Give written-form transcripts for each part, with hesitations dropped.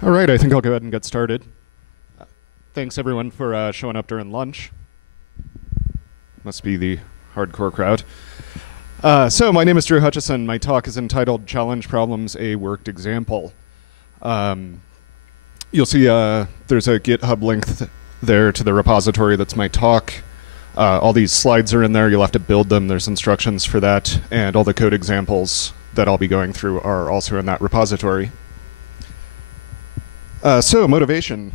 All right, I think I'll go ahead and get started. Thanks everyone for showing up during lunch. Must be the hardcore crowd. So my name is Hutchison. My talk is entitled Challenge Problems, a Worked Example. You'll see there's a GitHub link there to the repository that's my talk. All these slides are in there. You'll have to build them. There's instructions for that. And all the code examples that I'll be going through are also in that repository. So motivation,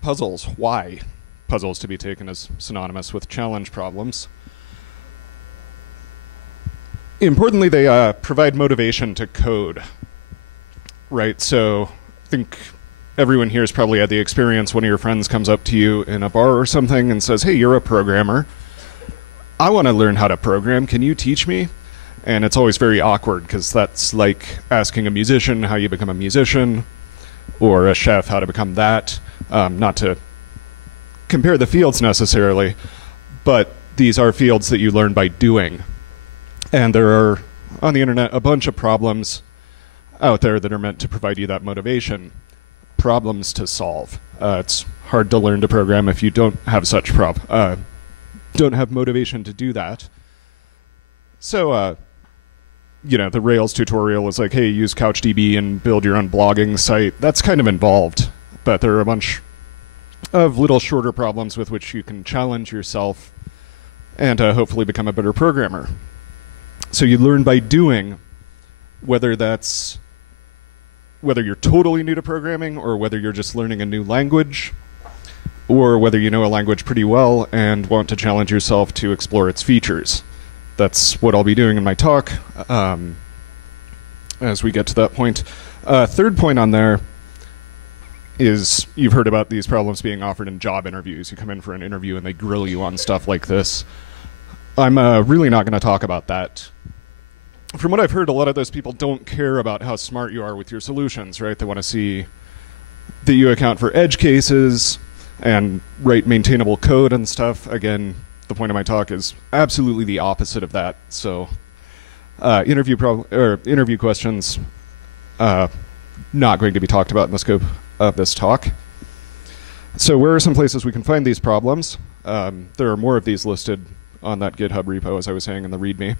puzzles, why? Puzzles to be taken as synonymous with challenge problems. Importantly, they provide motivation to code, right? So I think everyone here has probably had the experience one of your friends comes up to you in a bar or something and says, hey, you're a programmer. I want to learn how to program. Can you teach me? And it's always very awkward because that's like asking a musician how you become a musician, or a chef how to become that. Not to compare the fields necessarily, but these are fields that you learn by doing. And there are, on the internet, a bunch of problems out there that are meant to provide you that motivation. Problems to solve. It's hard to learn to program if you don't have such don't have motivation to do that. So, you know, the Rails tutorial is like, hey, use CouchDB and build your own blogging site. That's kind of involved, but there are a bunch of little shorter problems with which you can challenge yourself and hopefully become a better programmer. So you learn by doing, whether you're totally new to programming or whether you're just learning a new language, or whether you know a language pretty well and want to challenge yourself to explore its features. That's what I'll be doing in my talk as we get to that point. Third point on there is you've heard about these problems being offered in job interviews. You come in for an interview and they grill you on stuff like this. I'm really not going to talk about that. From what I've heard, a lot of those people don't care about how smart you are with your solutions, right? They want to see that you account for edge cases and write maintainable code and stuff. Again, the point of my talk is absolutely the opposite of that. So interview questions not going to be talked about in the scope of this talk. So where are some places we can find these problems? There are more of these listed on that GitHub repo, as I was saying in the README.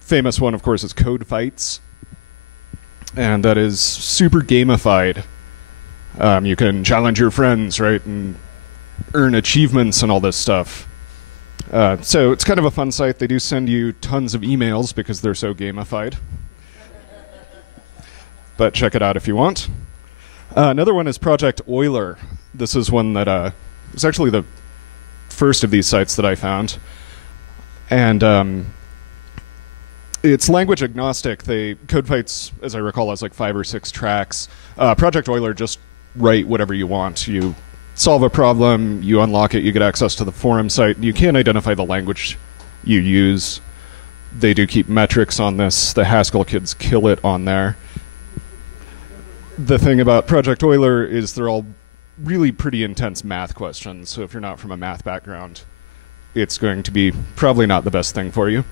Famous one, of course, is Code Fights. And that is super gamified. You can challenge your friends, right, and earn achievements and all this stuff. So it's kind of a fun site. They do send you tons of emails because they're so gamified. But check it out if you want. Another one is Project Euler. This is one that was actually the first of these sites that I found. And it's language agnostic. Code Fights, as I recall, has like 5 or 6 tracks. Project Euler, just write whatever you want. You solve a problem, you unlock it, you get access to the forum site. You can identify the language you use. They do keep metrics on this. The Haskell kids kill it on there. The thing about Project Euler is they're all really pretty intense math questions. So if you're not from a math background, it's going to be probably not the best thing for you.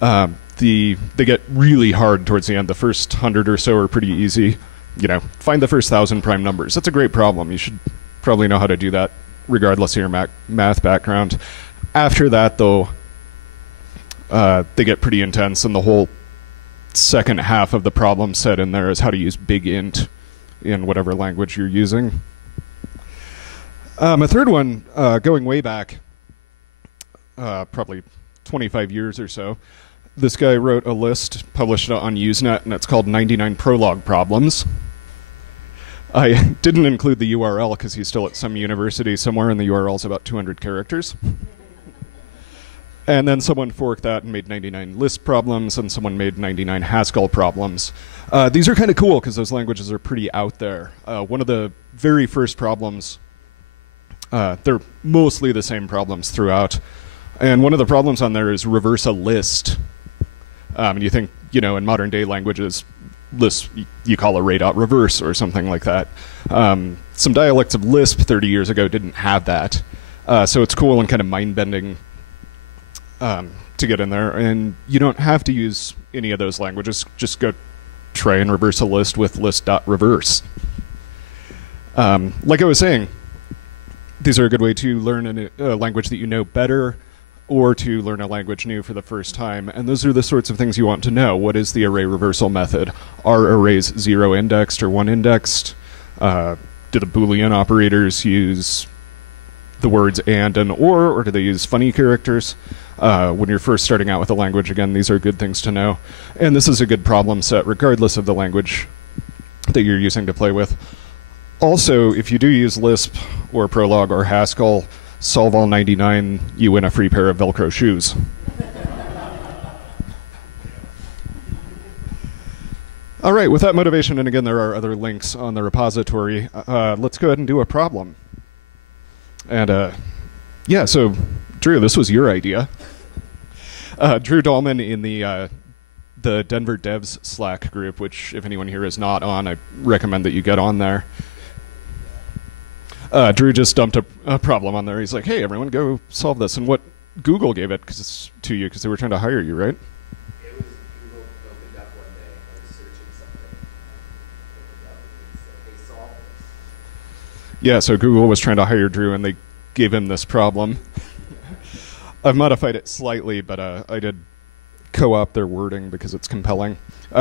They get really hard towards the end. The first 100 or so are pretty easy. You know, find the first 1,000 prime numbers. That's a great problem. You should probably know how to do that regardless of your math background. After that, though, they get pretty intense, and the whole second half of the problem set in there is how to use big int in whatever language you're using. A third one, going way back, probably 25 years or so, this guy wrote a list, published it on Usenet, and it's called 99 Prolog Problems. I didn't include the URL because he's still at some university somewhere, and the URL is about 200 characters. And then someone forked that and made 99 Lisp problems, and someone made 99 Haskell problems. These are kind of cool because those languages are pretty out there. One of the very first problems, they're mostly the same problems throughout. And one of the problems on there is reverse a list. And you think, you know, in modern day languages, Lisp you call array.reverse or something like that. Some dialects of Lisp 30 years ago didn't have that. So it's cool and kind of mind-bending to get in there. And you don't have to use any of those languages. Just go try and reverse a list with list.reverse. Like I was saying, these are a good way to learn a language that you know better, or to learn a language new for the first time. And those are the sorts of things you want to know. What is the array reversal method? Are arrays 0 indexed or 1 indexed? Do the Boolean operators use the words and or do they use funny characters? When you're first starting out with a language, again, these are good things to know. And this is a good problem set regardless of the language that you're using to play with. Also, if you do use Lisp or Prolog or Haskell, solve all 99, you win a free pair of Velcro shoes. All right, with that motivation, and again, there are other links on the repository, let's go ahead and do a problem. And yeah, so Drew, this was your idea. Drew Dahlman in the Denver Devs Slack group, which if anyone here is not on, I recommend that you get on there. Drew just dumped a problem on there. He's like, hey, everyone, go solve this. And what Google gave it to you because they were trying to hire you, right? It was Google opened up one day. I was searching something. Opened up and said, hey, solve this. Yeah, so Google was trying to hire Drew, and they gave him this problem. I've modified it slightly, but I did co-opt their wording because it's compelling.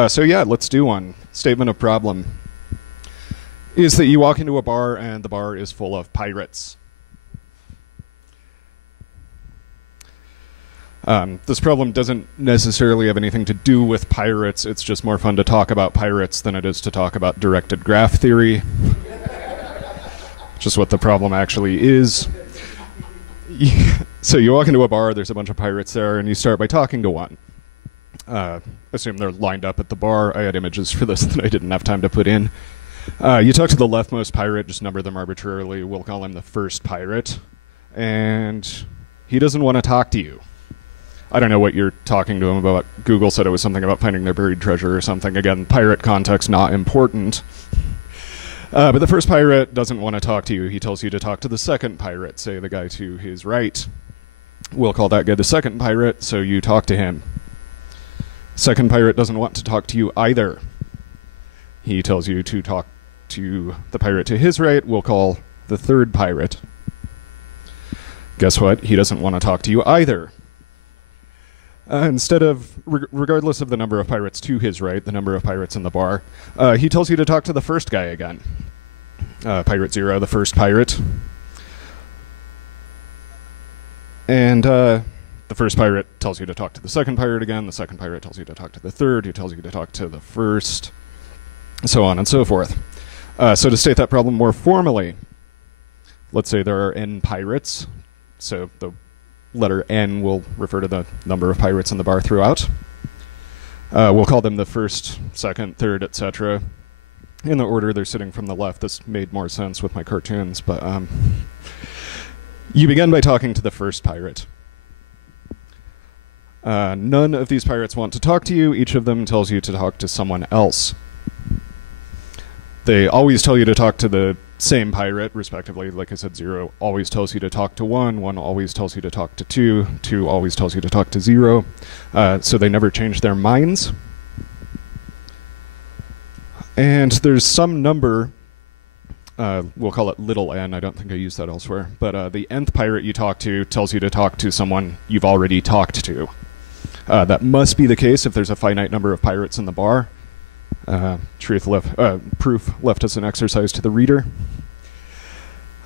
So yeah, let's do one. Statement of problem is that you walk into a bar and the bar is full of pirates. This problem doesn't necessarily have anything to do with pirates. It's just more fun to talk about pirates than it is to talk about directed graph theory. Just what the problem actually is. So you walk into a bar, there's a bunch of pirates there, and you start by talking to one. Assume they're lined up at the bar. I had images for this that I didn't have time to put in. You talk to the leftmost pirate, just number them arbitrarily. We'll call him the first pirate. And he doesn't want to talk to you. I don't know what you're talking to him about. Google said it was something about finding their buried treasure or something. Again, pirate context not important. But the first pirate doesn't want to talk to you. He tells you to talk to the second pirate, say the guy to his right. We'll call that guy the second pirate, so you talk to him. Second pirate doesn't want to talk to you either. He tells you to talk to the pirate to his right. We'll call the third pirate. Guess what? He doesn't want to talk to you either. Instead of, regardless of the number of pirates to his right, the number of pirates in the bar, he tells you to talk to the first guy again. Pirate 0, the first pirate. And the first pirate tells you to talk to the second pirate again. The second pirate tells you to talk to the third, who tells you to talk to the first, so on and so forth. So to state that problem more formally, let's say there are n pirates. So the letter n will refer to the number of pirates in the bar throughout. We'll call them the first, second, third, etc. In the order they're sitting from the left. This made more sense with my cartoons, but you begin by talking to the first pirate. None of these pirates want to talk to you. Each of them tells you to talk to someone else. They always tell you to talk to the same pirate, respectively. Like I said, 0 always tells you to talk to 1, 1 always tells you to talk to 2, 2 always tells you to talk to 0. So they never change their minds. And there's some number, we'll call it little n, I don't think I use that elsewhere, but the nth pirate you talk to tells you to talk to someone you've already talked to. That must be the case if there's a finite number of pirates in the bar. Proof left as an exercise to the reader.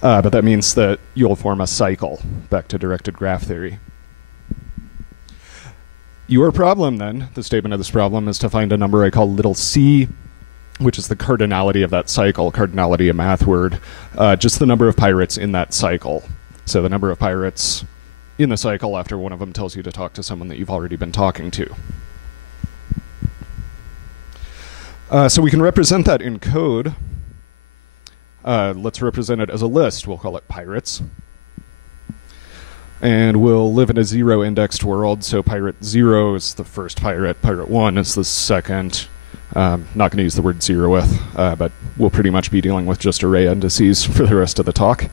But that means that you'll form a cycle, back to directed graph theory. Your problem then, the statement of this problem, is to find a number I call little c, which is the cardinality of that cycle. Cardinality, a math word. Just the number of pirates in that cycle. So the number of pirates in the cycle after one of them tells you to talk to someone that you've already been talking to. So we can represent that in code. Let's represent it as a list. We'll call it pirates. And we'll live in a 0-indexed world. So pirate 0 is the first pirate. Pirate 1 is the second. Not going to use the word zeroth, but we'll pretty much be dealing with just array indices for the rest of the talk.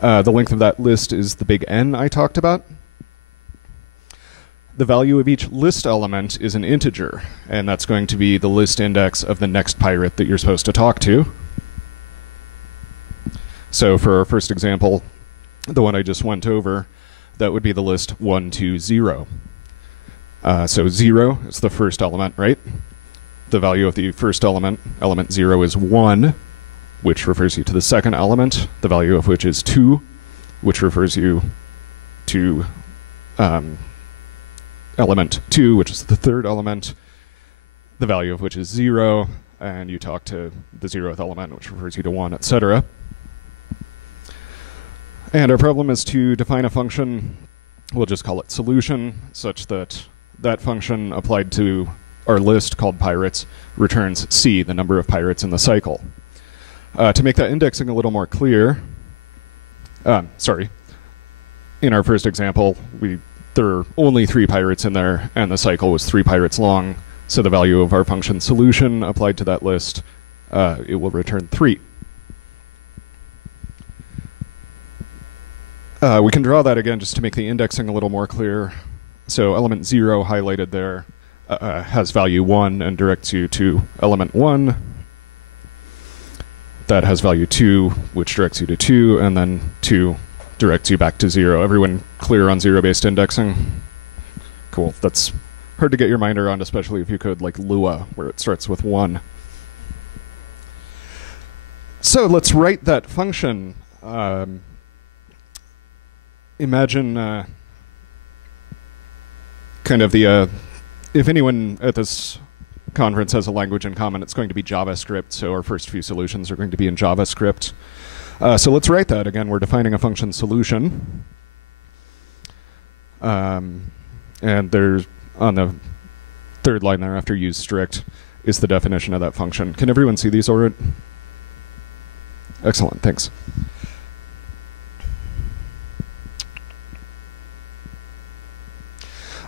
The length of that list is the big N I talked about. the value of each list element is an integer, and that's going to be the list index of the next pirate that you're supposed to talk to. So for our first example, the one I just went over, that would be the list 1, 2, 0. So 0 is the first element, right? The value of the first element, element 0, is 1, which refers you to the second element, the value of which is 2, which refers you to element 2, which is the third element, the value of which is 0, and you talk to the 0th element, which refers you to 1, etc. And our problem is to define a function, we'll just call it solution, such that that function applied to our list called pirates returns C, the number of pirates in the cycle. To make that indexing a little more clear, in our first example, there are only 3 pirates in there, and the cycle was 3 pirates long, so the value of our function solution applied to that list, it will return 3. We can draw that again just to make the indexing a little more clear. So element 0 highlighted there has value 1 and directs you to element 1. That has value 2, which directs you to 2, and then 2 directs you back to 0. Everyone clear on zero-based indexing? Cool. That's hard to get your mind around, especially if you code like Lua, where it starts with 1. So let's write that function. Imagine kind of the, if anyone at this conference has a language in common, it's going to be JavaScript, so our first few solutions are going to be in JavaScript. So let's write that. Again, we're defining a function solution. And there's, on the third line there after use strict, is the definition of that function. Can everyone see these all right? Excellent, thanks.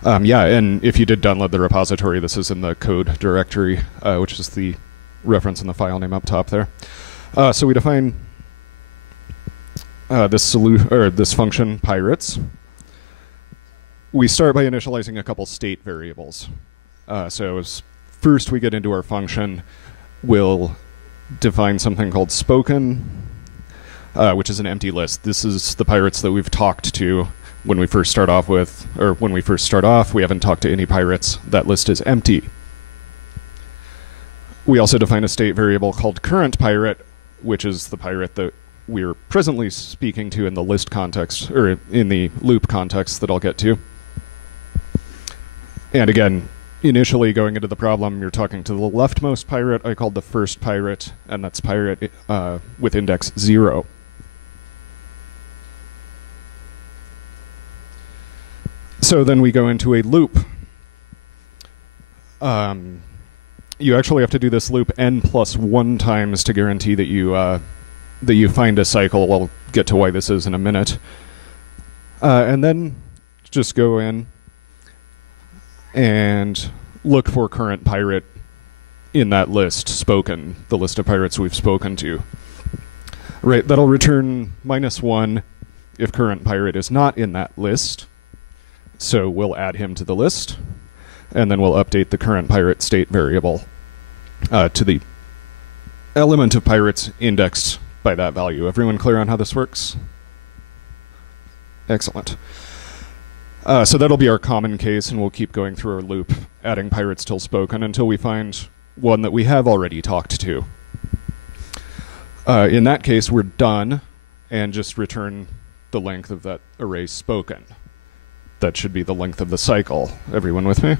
Yeah, and if you did download the repository, this is in the code directory, which is the reference in the file name up top there. So we define this function pirates. We start by initializing a couple state variables. So as first we get into our function, we'll define something called spoken, which is an empty list. This is the pirates that we've talked to when we first start off with, or when we first start off, we haven't talked to any pirates. That list is empty. We also define a state variable called current pirate, which is the pirate that we're presently speaking to in the list context, or in the loop context that I'll get to. And again, initially going into the problem, you're talking to the leftmost pirate. I called the first pirate, and that's pirate with index 0. So then we go into a loop. You actually have to do this loop n+1 times to guarantee that you find a cycle. We'll get to why this is in a minute. And then just go in and look for current pirate in that list, spoken, the list of pirates we've spoken to. Right, that'll return -1 if current pirate is not in that list. So we'll add him to the list, and then we'll update the current pirate state variable to the element of pirates indexed by that value. Everyone clear on how this works? Excellent. So that'll be our common case, and we'll keep going through our loop, adding pirates till spoken until we find one that we have already talked to. In that case, we're done, and just return the length of that array spoken. That should be the length of the cycle. Everyone with me?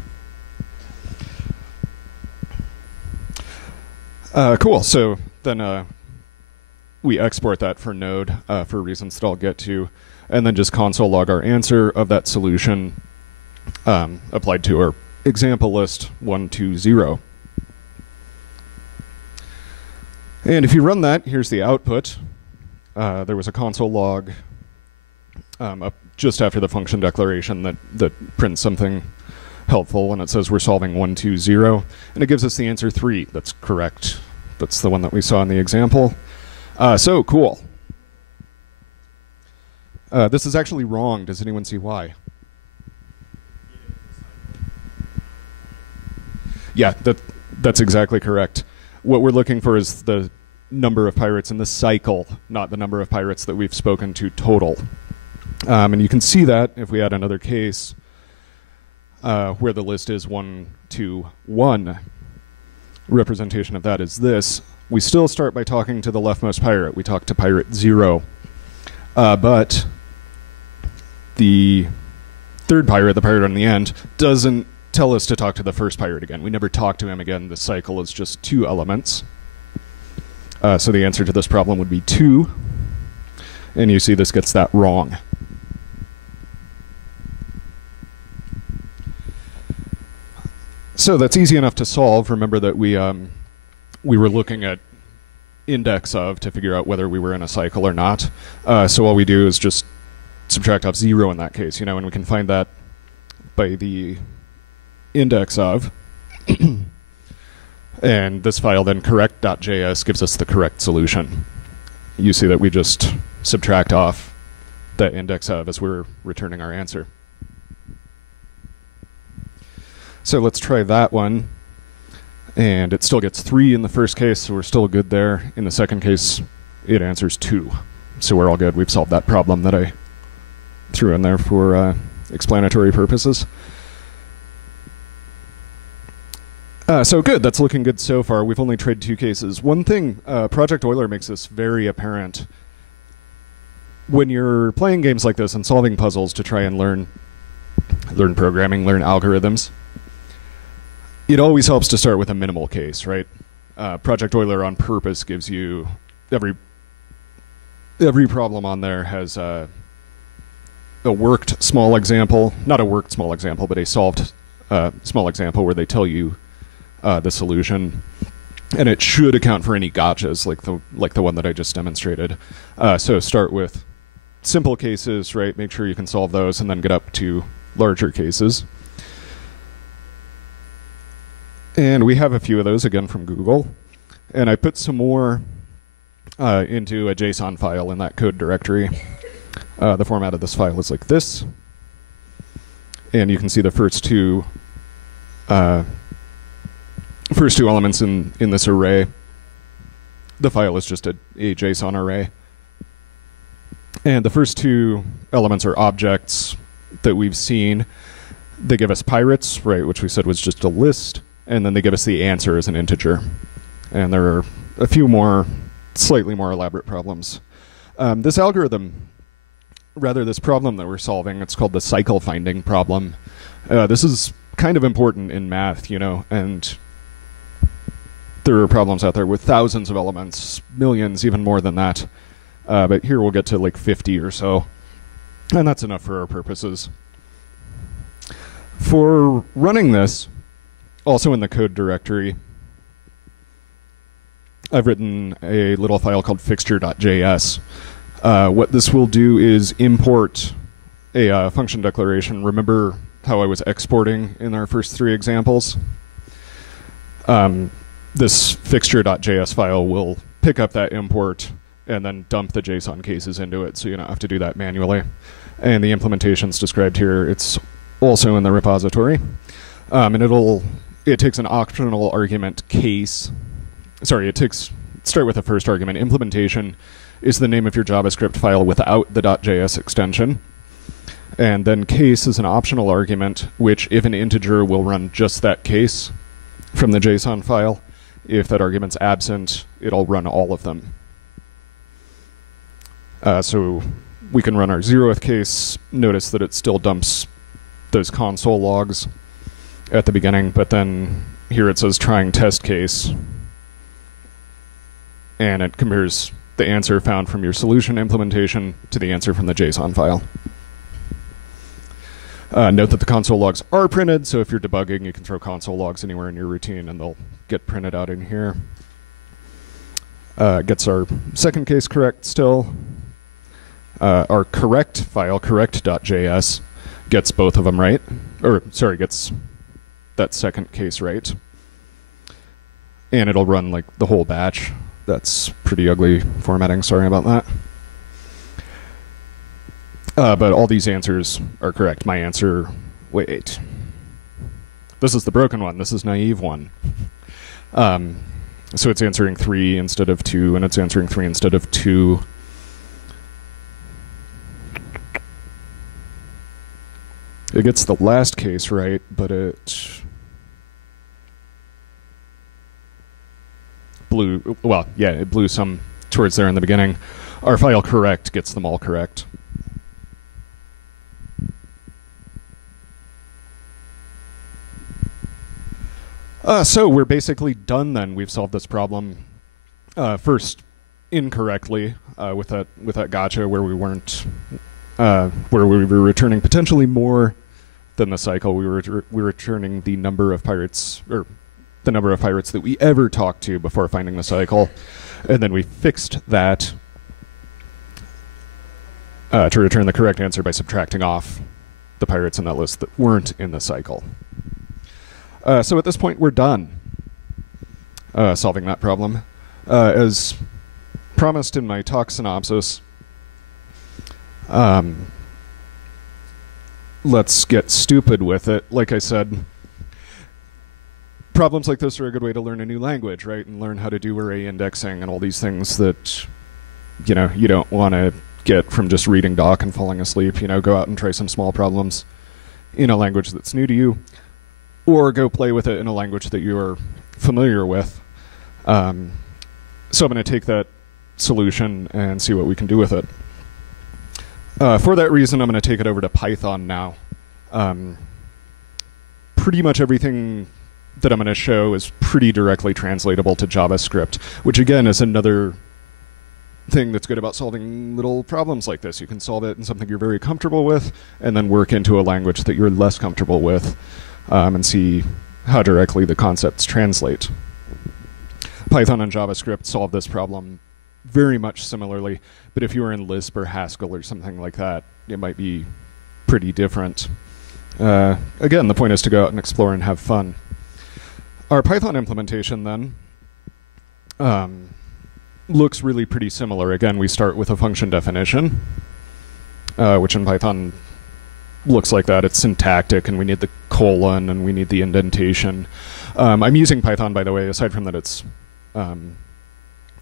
Cool. So then we export that for Node for reasons that I'll get to, and then just console log our answer of that solution applied to our example list 1, 2, 0. And if you run that, here's the output. There was a console log up just after the function declaration that prints something helpful, and it says we're solving 1, 2, 0, and it gives us the answer 3. That's correct. That's the one that we saw in the example. So cool. This is actually wrong. Does anyone see why? Yeah, that's exactly correct. What we're looking for is the number of pirates in the cycle, not the number of pirates that we've spoken to total. And you can see that if we add another case where the list is 1, 2, 1. Representation of that is this. We still start by talking to the leftmost pirate. We talk to pirate 0. But the third pirate, the pirate on the end, doesn't tell us to talk to the first pirate again. We never talk to him again. The cycle is just 2 elements. So the answer to this problem would be 2. And you see this gets that wrong. So that's easy enough to solve. Remember that we were looking at index of to figure out whether we were in a cycle or not. So all we do is just subtract off 0 in that case, and we can find that by the index of. And this file then correct.js gives us the correct solution. You see that we just subtract off the index of as we're returning our answer. So let's try that one. And it still gets 3 in the first case, so we're still good there. In the second case, it answers 2. So we're all good. We've solved that problem that I threw in there for explanatory purposes. So good. That's looking good so far. We've only tried 2 cases. One thing, Project Euler makes this very apparent. When you're playing games like this and solving puzzles to try and learn programming, learn algorithms, it always helps to start with a minimal case, right? Project Euler on purpose gives you every problem on there has a worked small example, not a worked small example, but a solved small example where they tell you the solution, and it should account for any gotchas like the one that I just demonstrated. So start with simple cases, right? Make sure you can solve those, and then get up to larger cases. And we have a few of those, again, from Google. And I put some more into a JSON file in that code directory. The format of this file is like this. And you can see the first two elements in this array. The file is just a JSON array. And the first 2 elements are objects that we've seen. They give us pirates, right, which we said was just a list. And then they give us the answer as an integer. And there are a few more, slightly more elaborate problems. This algorithm, rather this problem that we're solving, it's called the cycle finding problem. This is kind of important in math, and there are problems out there with thousands of elements, millions, even more than that. But here we'll get to like 50 or so. And that's enough for our purposes. For running this, also in the code directory, I've written a little file called fixture.js. What this will do is import a function declaration. Remember how I was exporting in our first 3 examples? This fixture.js file will pick up that import and then dump the JSON cases into it, so you don't have to do that manually. And the implementation's described here. It's also in the repository. And it takes an optional argument case. Sorry, start with the first argument. Implementation is the name of your JavaScript file without the .js extension. And then case is an optional argument, which if an integer will run just that case from the JSON file. If that argument's absent, it'll run all of them. So we can run our 0th case. Notice that it still dumps those console logs at the beginning, but then here it says trying test case, and it compares the answer found from your solution implementation to the answer from the JSON file. Note that the console logs are printed, so if you're debugging, you can throw console logs anywhere in your routine and they'll get printed out in here. Gets our second case correct still. Our correct file, correct.js, gets both of them right. Gets that second case right. And it'll run like the whole batch. That's pretty ugly formatting, sorry about that. But all these answers are correct. My answer, wait. this is the broken one. This is naive one. So it's answering 3 instead of 2, and it's answering 3 instead of 2. It gets the last case right, but it blew, well, yeah, it blew some towards there in the beginning. Our file correct gets them all correct. So we're basically done then. We've solved this problem first incorrectly with that gotcha where we weren't where we were returning potentially more than the cycle. We were returning the number of pirates, or the number of pirates that we ever talked to before finding the cycle, and then we fixed that to return the correct answer by subtracting off the pirates in that list that weren't in the cycle. So at this point, we're done solving that problem. As promised in my talk synopsis, let's get stupid with it. Like I said, problems like this are a good way to learn a new language, right? And learn how to do array indexing and all these things that, you know, you don't want to get from just reading doc and falling asleep. You know, go out and try some small problems in a language that's new to you, or go play with it in a language that you're familiar with. So I'm going to take that solution and see what we can do with it. For that reason, I'm going to take it over to Python now. Pretty much everything that I'm going to show is pretty directly translatable to JavaScript, which again is another thing that's good about solving little problems like this. You can solve it in something you're very comfortable with, and then work into a language that you're less comfortable with, and see how directly the concepts translate. Python and JavaScript solve this problem very much similarly, but if you were in Lisp or Haskell or something like that, it might be pretty different. Again, the point is to go out and explore and have fun. Our Python implementation then looks really pretty similar. Again, we start with a function definition, which in Python looks like that. It's syntactic, and we need the colon, and we need the indentation. I'm using Python, by the way, aside from that it's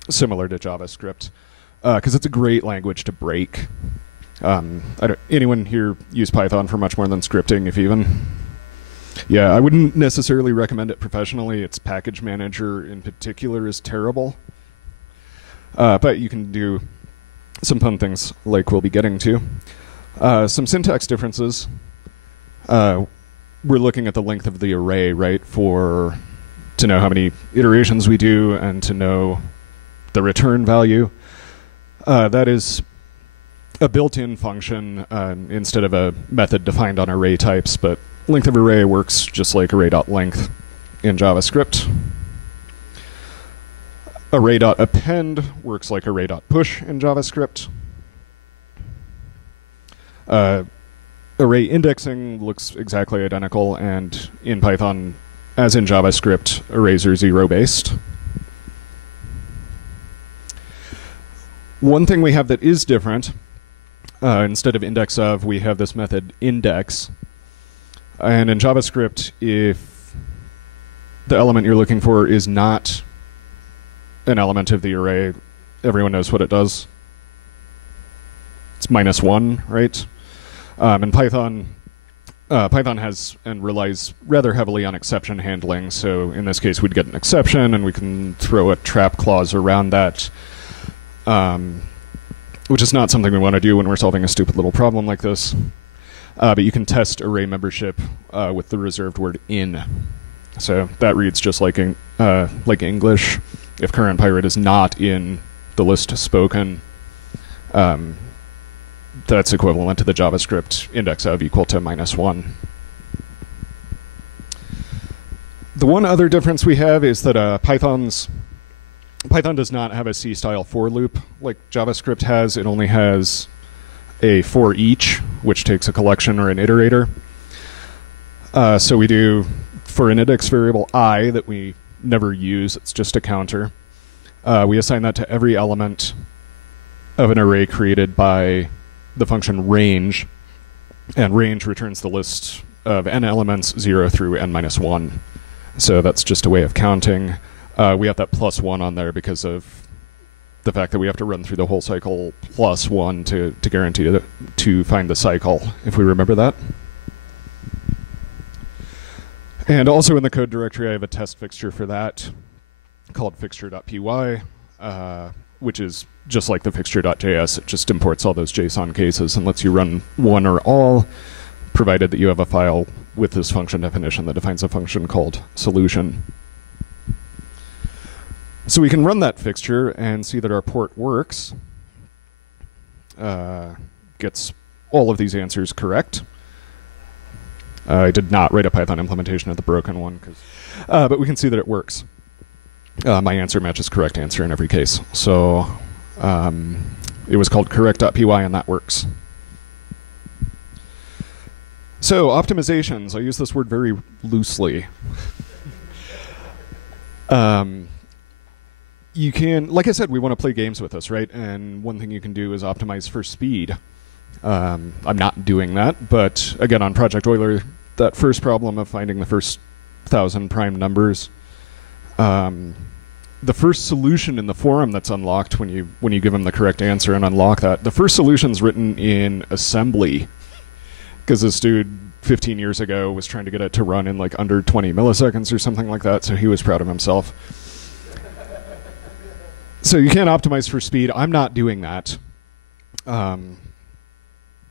similar to JavaScript, because it's a great language to break. Anyone here use Python for much more than scripting, if even? Yeah, I wouldn't necessarily recommend it professionally. Its package manager in particular is terrible. But you can do some fun things like we'll be getting to. Some syntax differences. We're looking at the length of the array, right, to know how many iterations we do and to know the return value. That is a built-in function instead of a method defined on array types, but length of array works just like array.length in JavaScript. Array.append works like array.push in JavaScript. Array indexing looks exactly identical, and in Python, as in JavaScript, arrays are zero-based. One thing we have that is different, instead of index of, we have this method index. And in JavaScript, if the element you're looking for is not an element of the array, everyone knows what it does. It's -1, right? In Python, Python has and relies rather heavily on exception handling. So in this case, we'd get an exception, and we can throw a trap clause around that, which is not something we want to do when we're solving a stupid little problem like this. But you can test array membership with the reserved word in. So that reads just like English. If current pirate is not in the list spoken, that's equivalent to the JavaScript index of equal to -1. The one other difference we have is that Python does not have a C-style for loop like JavaScript has. It only has a for each, which takes a collection or an iterator. So we do, for an index variable I that we never use, it's just a counter, we assign that to every element of an array created by the function range, and range returns the list of n elements, 0 through n minus 1. So that's just a way of counting. We have that plus 1 on there because of the fact that we have to run through the whole cycle plus 1 to guarantee to find the cycle, if we remember that. And also in the code directory, I have a test fixture for that called fixture.py, which is just like the fixture.js. It just imports all those JSON cases and lets you run one or all, provided that you have a file with this function definition that defines a function called solution. So we can run that fixture and see that our port works, gets all of these answers correct. I did not write a Python implementation of the broken one, but we can see that it works. My answer matches correct answer in every case. So it was called correct.py, and that works. So optimizations, I use this word very loosely. You can, like I said, we want to play games with this, right? And one thing you can do is optimize for speed. I'm not doing that, but again, on Project Euler, that first problem of finding the first 1,000 prime numbers, the first solution in the forum that's unlocked when you give them the correct answer and unlock that, the first solution's written in assembly, because this dude 15 years ago was trying to get it to run in like under 20 milliseconds or something like that, so he was proud of himself. So you can't optimize for speed. I'm not doing that.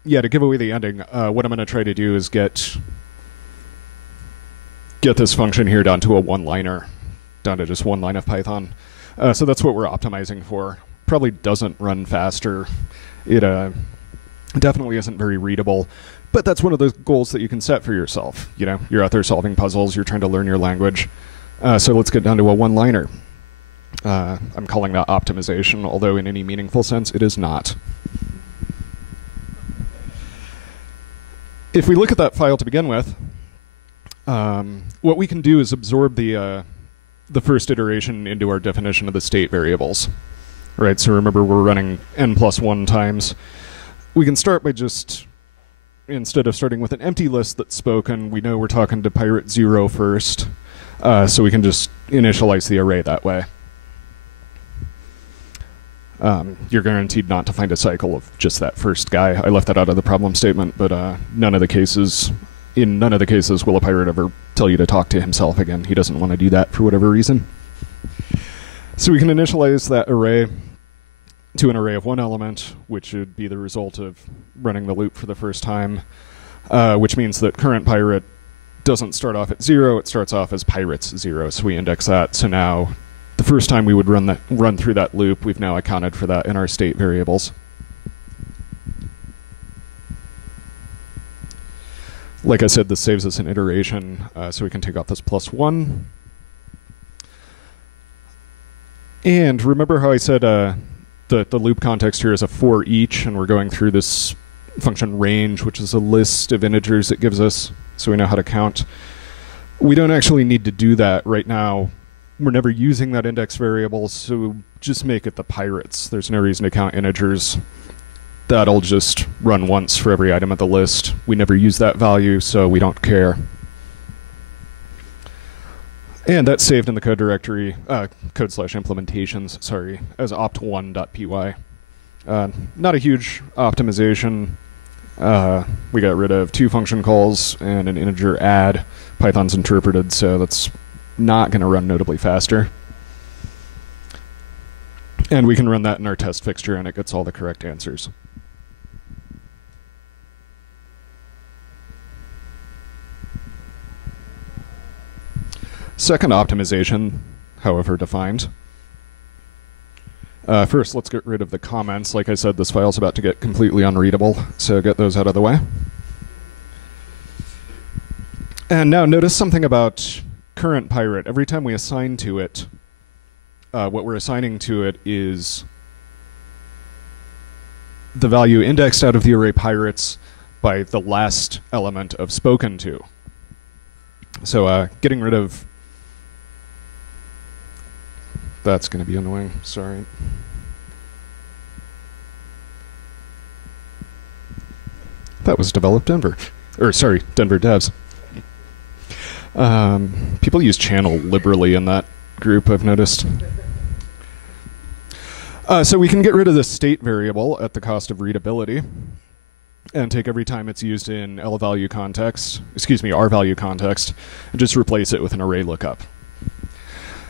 Yeah, to give away the ending, what I'm going to try to do is get this function here down to a one-liner, down to just one line of Python. So that's what we're optimizing for. Probably doesn't run faster. It definitely isn't very readable, but that's one of the goals that you can set for yourself. You know, you're out there solving puzzles, you're trying to learn your language. So let's get down to a one-liner. I'm calling that optimization, although in any meaningful sense, it is not. If we look at that file to begin with, what we can do is absorb the first iteration into our definition of the state variables. Right, so remember we're running n+1 times. We can start by just, instead of starting with an empty list that's spoken, we know we're talking to pirate 0 first, so we can just initialize the array that way. You're guaranteed not to find a cycle of just that first guy. I left that out of the problem statement, but in none of the cases will a pirate ever tell you to talk to himself again. He doesn't want to do that for whatever reason. So we can initialize that array to an array of one element, which would be the result of running the loop for the first time, which means that current pirate doesn't start off at 0, it starts off as pirates 0, so we index that. So now the first time we would run through that loop, we've now accounted for that in our state variables. Like I said, this saves us an iteration, so we can take off this +1. And remember how I said the loop context here is a for each, and we're going through this function range, which is a list of integers it gives us, so we know how to count. We don't actually need to do that right now. We're never using that index variable, so just make it the pirates. There's no reason to count integers. That'll just run once for every item of the list. We never use that value, so we don't care. And that's saved in the code directory, code/implementations, sorry, as opt1.py. Not a huge optimization. We got rid of 2 function calls and an integer add. Python's interpreted, so that's not going to run notably faster. And we can run that in our test fixture, and it gets all the correct answers. Second optimization, however defined. First, let's get rid of the comments. Like I said, this file's about to get completely unreadable, so get those out of the way. And now notice something about current pirate. Every time we assign to it, what we're assigning to it is the value indexed out of the array pirates by the last element of spoken to. So getting rid of... That's going to be annoying, sorry. That was developed Denver. or sorry, Denver devs. People use channel liberally in that group, I've noticed. So we can get rid of the state variable at the cost of readability and take every time it's used in R value context, and just replace it with an array lookup.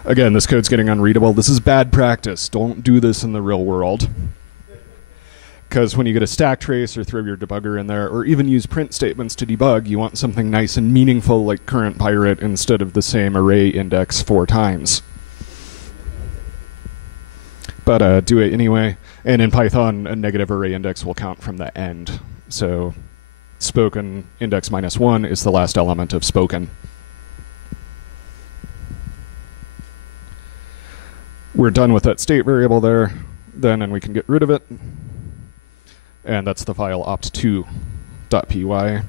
Again, this code's getting unreadable. This is bad practice. Don't do this in the real world. Because when you get a stack trace or throw your debugger in there, or even use print statements to debug, you want something nice and meaningful like current pirate instead of the same array index 4 times. But do it anyway. And in Python, a negative array index will count from the end. So spoken index -1 is the last element of spoken. We're done with that state variable there, then, and we can get rid of it. And that's the file opt2.py.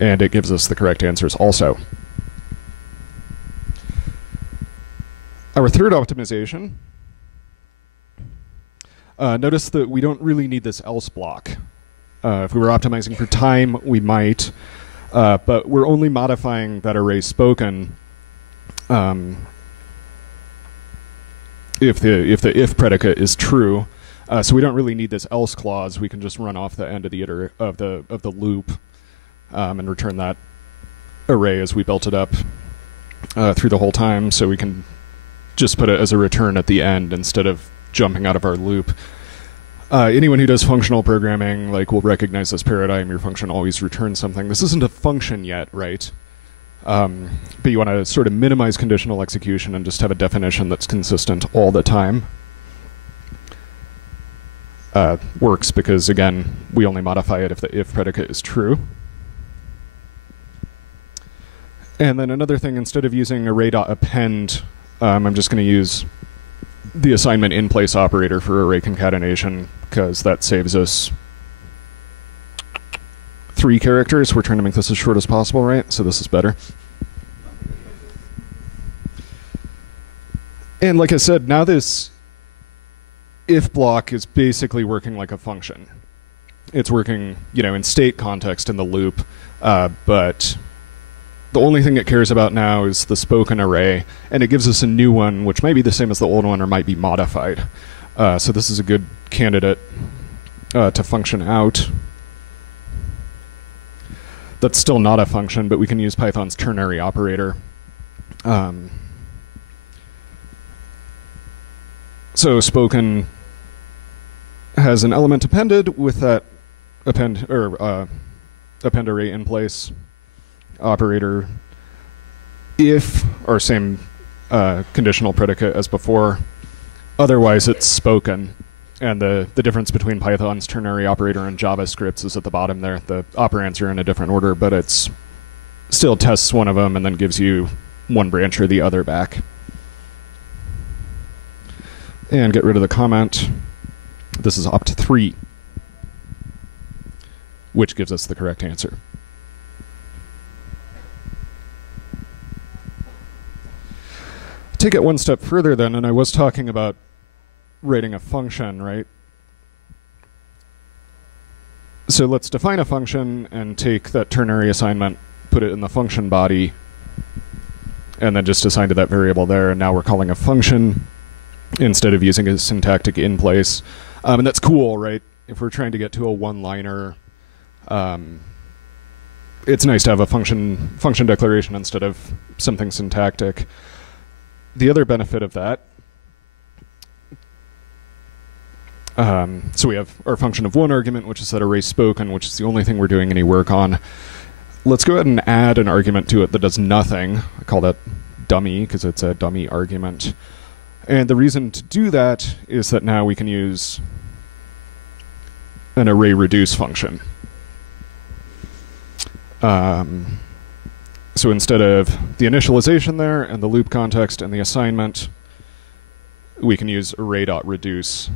And it gives us the correct answers also. Our third optimization. Notice that we don't really need this else block. If we were optimizing for time, we might. But we're only modifying that array spoken if the if predicate is true. So we don't really need this else clause. We can just run off the end of the loop and return that array as we built it up through the whole time. So we can just put it as a return at the end instead of jumping out of our loop. Anyone who does functional programming will recognize this paradigm. Your function always returns something. This isn't a function yet, right? But you want to sort of minimize conditional execution and just have a definition that's consistent all the time. Works because, again, we only modify it if the if predicate is true. And then another thing, instead of using array.append, I'm just going to use the assignment in place operator for array concatenation, because that saves us 3 characters. We're trying to make this as short as possible, right? So this is better. And like I said, now this if block is basically working like a function. It's working, in state context in the loop, but the only thing it cares about now is the spoken array, and it gives us a new one, which might be the same as the old one or might be modified. So this is a good candidate to function out. That's still not a function, but we can use Python's ternary operator. So spoken has an element appended with that append array in place operator if, or same conditional predicate as before. Otherwise, it's spoken. And the difference between Python's ternary operator and JavaScript's is at the bottom there. The operands are in a different order, but it's still tests one of them and then gives you one branch or the other back. And get rid of the comment. This is opt3, which gives us the correct answer. Take it one step further then, and I was talking about writing a function, right? So let's define a function and take that ternary assignment, put it in the function body, and then just assign to that variable there. And now we're calling a function instead of using a syntactic in place. And that's cool, right? If we're trying to get to a one-liner, it's nice to have a function declaration instead of something syntactic. The other benefit of that, so we have our function of one argument, which is that array spoken, which is the only thing we're doing any work on. Let's go ahead and add an argument to it that does nothing. I call that dummy because it's a dummy argument. And the reason to do that is that now we can use an array reduce function. So instead of the initialization there and the loop context and the assignment, we can use array.reduce,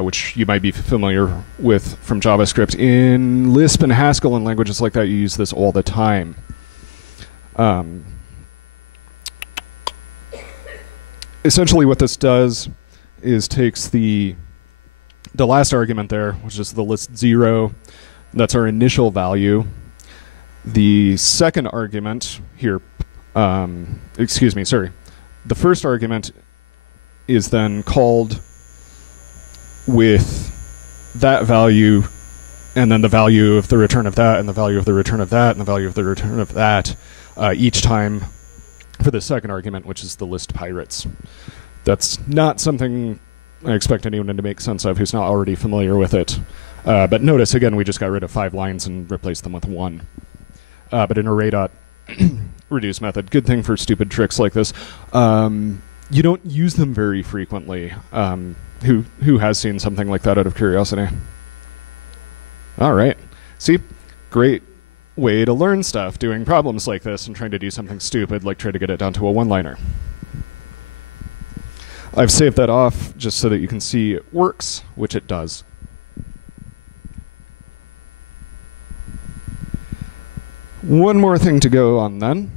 which you might be familiar with from JavaScript. In Lisp and Haskell and languages like that, you use this all the time. Essentially what this does is takes the last argument there, which is the list 0. That's our initial value. The second argument here, excuse me, sorry. The first argument is then called with that value, and then the value of the return of that, and the value of the return of that, and the value of the return of that, each time for the second argument, which is the list pirates. That's not something I expect anyone to make sense of who's not already familiar with it. But notice, again, we just got rid of 5 lines and replaced them with 1. But in array.reduce method, good thing for stupid tricks like this, you don't use them very frequently. Who has seen something like that out of curiosity? All right. See, great way to learn stuff, doing problems like this and trying to do something stupid like try to get it down to a one-liner. I've saved that off just so that you can see it works, which it does. One more thing to go on then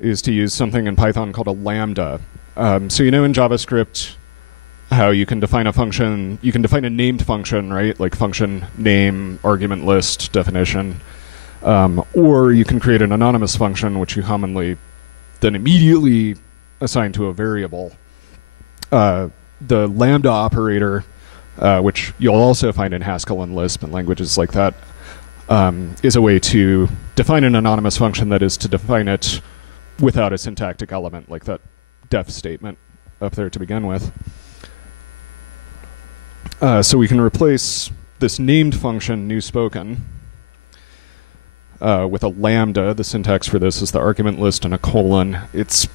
is to use something in Python called a lambda. So you know in JavaScript how you can define a function, you can define a named function, right? Like function name, argument list, definition. Or you can create an anonymous function, which you commonly then immediately assign to a variable. The lambda operator, which you'll also find in Haskell and Lisp and languages like that, is a way to define an anonymous function, that is to define it without a syntactic element, like that def statement up there to begin with. So we can replace this named function, new spoken, with a lambda. The syntax for this is the argument list and a colon. It's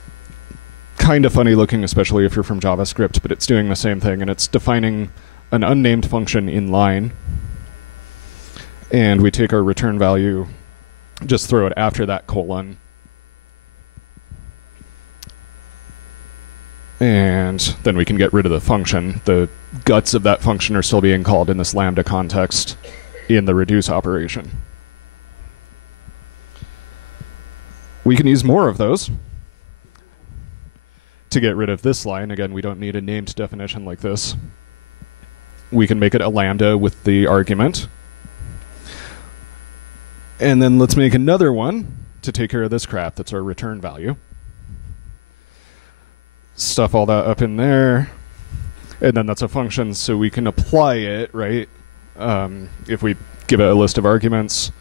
kind of funny looking, especially if you're from JavaScript, but it's doing the same thing, and it's defining an unnamed function in line. And we take our return value, just throw it after that colon. And then we can get rid of the function. The guts of that function are still being called in this lambda context in the reduce operation. We can use more of those to get rid of this line. Again, we don't need a named definition like this. We can make it a lambda with the argument. And then let's make another one to take care of this crap. That's our return value. Stuff all that up in there. And then that's a function, so we can apply it, right? If we give it a list of arguments,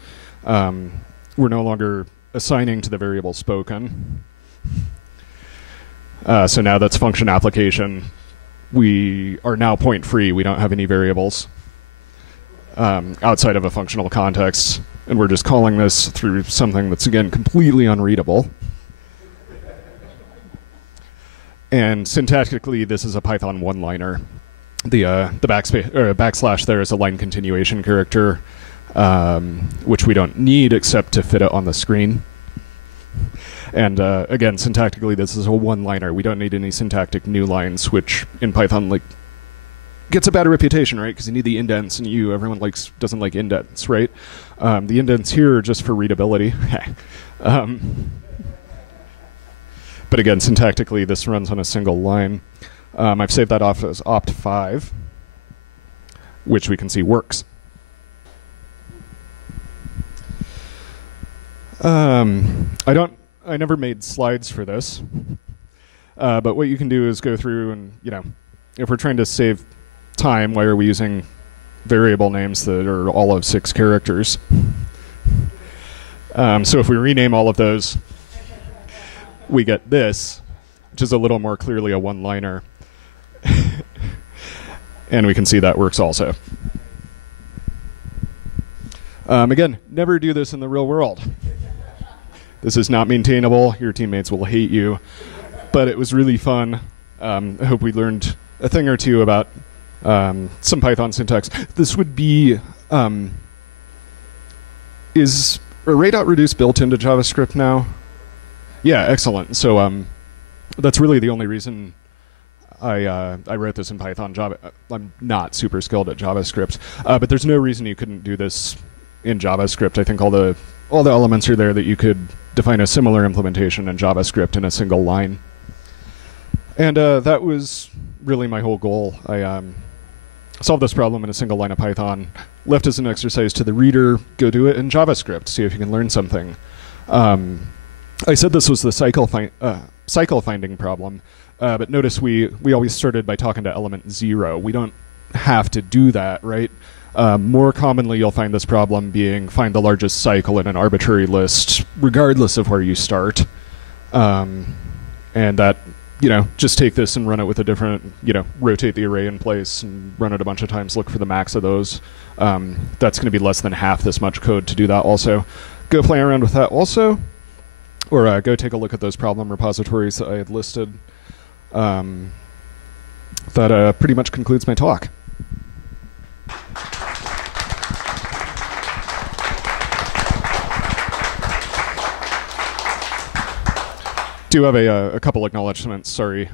we're no longer assigning to the variable spoken. So now that's function application. We are now point free. We don't have any variables outside of a functional context. And we're just calling this through something that's, again, completely unreadable. And syntactically, this is a Python one-liner. The backslash there is a line continuation character, which we don't need except to fit it on the screen. And again, syntactically, this is a one-liner. We don't need any syntactic new lines, which in Python gets a bad reputation, right? Because you need the indents, and everyone doesn't like indents, right? The indents here are just for readability. But again, syntactically, this runs on a single line. I've saved that off as opt5, which we can see works. I never made slides for this, but what you can do is go through and, if we're trying to save time, why are we using variable names that are all of 6 characters? So if we rename all of those, we get this, which is a little more clearly a one-liner. And we can see that works also. Again, never do this in the real world. This is not maintainable. Your teammates will hate you. But it was really fun. I hope we learned a thing or two about some Python syntax. This would be... is array.reduce built into JavaScript now? Yeah, excellent. So that's really the only reason I wrote this in Python. I'm not super skilled at JavaScript, but there's no reason you couldn't do this in JavaScript. I think all the elements are there that you could define a similar implementation in JavaScript in a single line. And that was really my whole goal. I solved this problem in a single line of Python left as an exercise to the reader, go do it in JavaScript, see if you can learn something. I said this was the cycle finding problem, but notice we always started by talking to element 0. We don't have to do that, right? More commonly, you'll find this problem being find the largest cycle in an arbitrary list, regardless of where you start. And that, just take this and run it with a different, rotate the array in place and run it a bunch of times, look for the max of those. That's going to be less than half this much code to do that also. Go play around with that also, or go take a look at those problem repositories that I had listed. That pretty much concludes my talk. Do have a couple acknowledgments, sorry.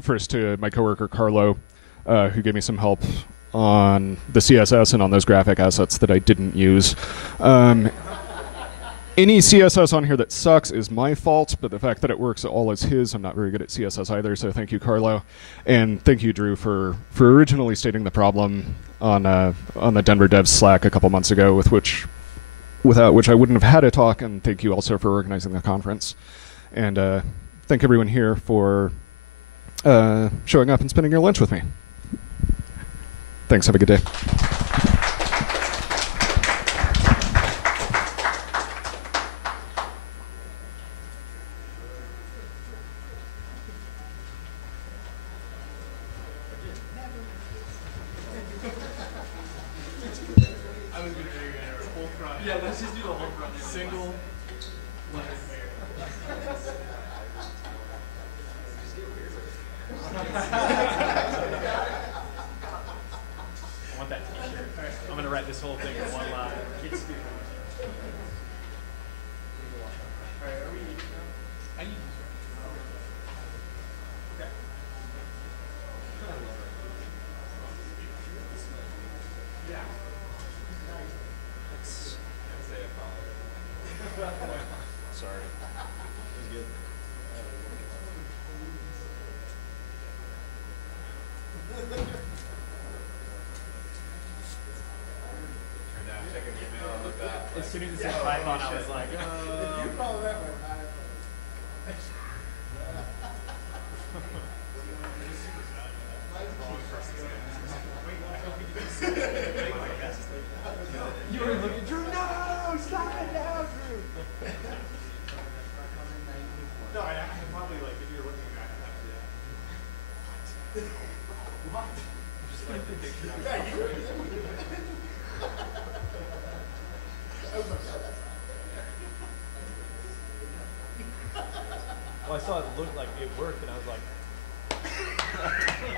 First to my coworker Carlo, who gave me some help on the CSS and on those graphic assets that I didn't use. Any CSS on here that sucks is my fault, but the fact that it works all is his. I'm not very good at CSS either, so thank you, Carlo. And thank you, Drew, for originally stating the problem on the Denver Devs Slack a couple months ago, without which I wouldn't have had a talk, and thank you also for organizing the conference. And thank everyone here for showing up and spending your lunch with me. Thanks, have a good day. Yeah, let's just do the whole front. Single. I want that t-shirt. I'm going to write this whole thing in one line. Alright, are we... I need this right. Okay. Yeah. Sorry. That was good. As soon as it said Python, I was like, if you follow that one, you were looking, Drew, no! Stop it now, Drew! No, I probably, like, if you're looking at it, what? Just like the picture. Yeah, you were. Well, I saw it looked like it worked, and I was like,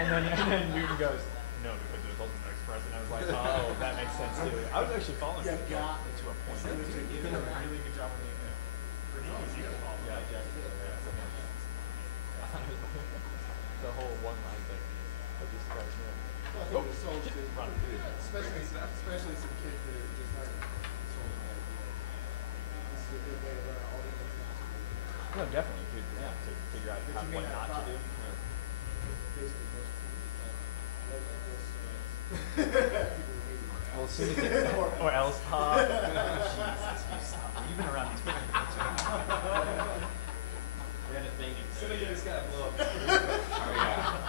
and then Newton goes, no, because it was Ultimate Express, and I was like, oh, that makes sense too. I was actually following it to a point. You did a really good job on the pretty easy to follow. Yeah, exactly. The whole one line thing. That just cracks me up. Well, I think it's so run. Especially some kids that are just learning. This is a good way to learn all these things. No, definitely. Yeah, to figure out what not to do. Well, as soon as it, or else, Jesus, you stop. You've been around these people. We're gonna think. Somebody just got a look. Oh yeah.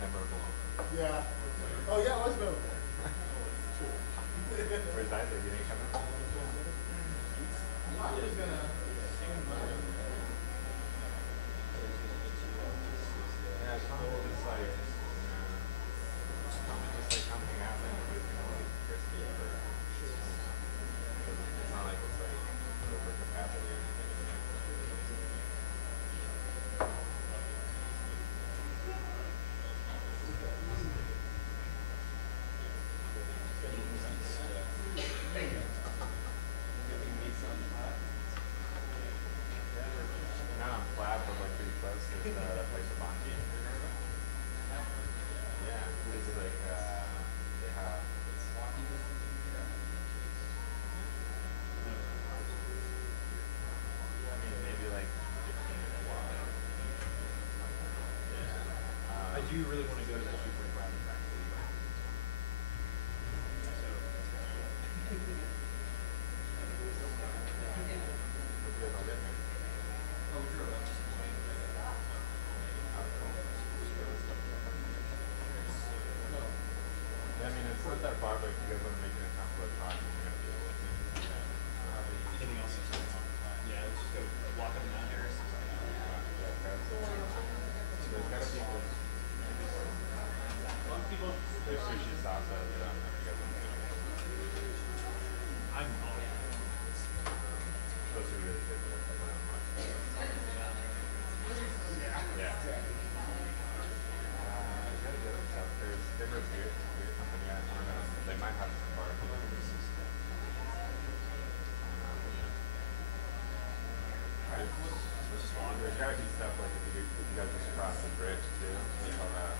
Memorable. Yeah. Oh yeah, it was memorable. Where's that? Did you think come up? I was gonna sing my. Yeah, some of it's like, just like coming out and everybody's gonna like crispy for. It's not like it's like over capacity or anything. Plaza. If you guys want to get them. I'm all Those are really good. Yeah. You gotta get them stuff. They were a beer company. I don't know. They might have some barbecues. It's just longer. There's gotta be stuff like if you guys just cross the bridge too. They call that.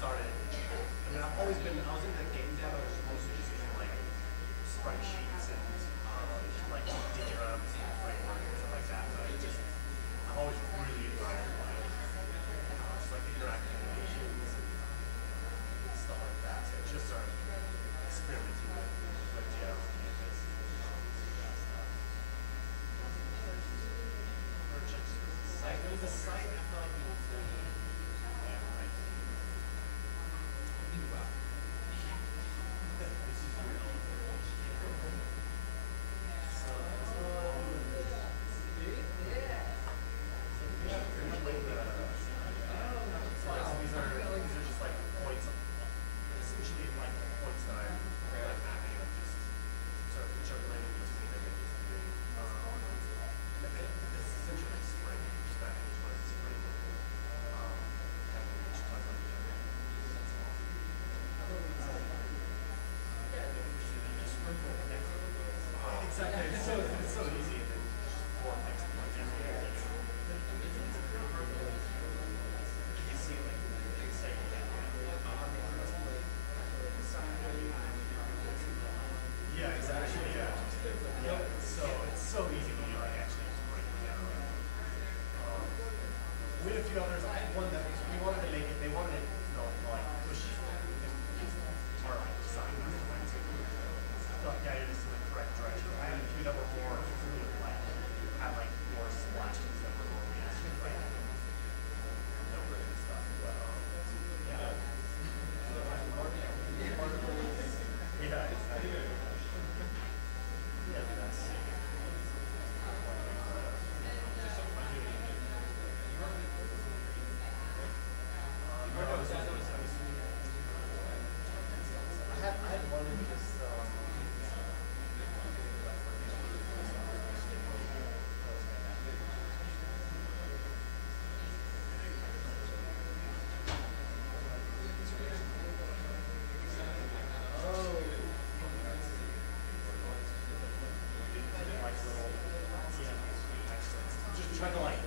started. I mean, I've always been. I was in the game dev. I was mostly just using like sprite sheets and like diagrams and framework and stuff like that. But I've always really admired like just like interactive animations and stuff like that. So I just started experimenting with JL and Canvas and that stuff. Like there was a site I felt like it was it's so easy and then just form next to one. You see like yeah, exactly. Yeah. It's so easy when you like actually just break it down. We had a few others. I had one that was we wanted to make it. They wanted it, like push our like design masterminds. Stuff guided us in the correct direction. I had a few that were more like had like more splashes that were more reactive, like no written stuff. But yeah. Yeah, exactly. Yeah, that's I had one in just just trying to like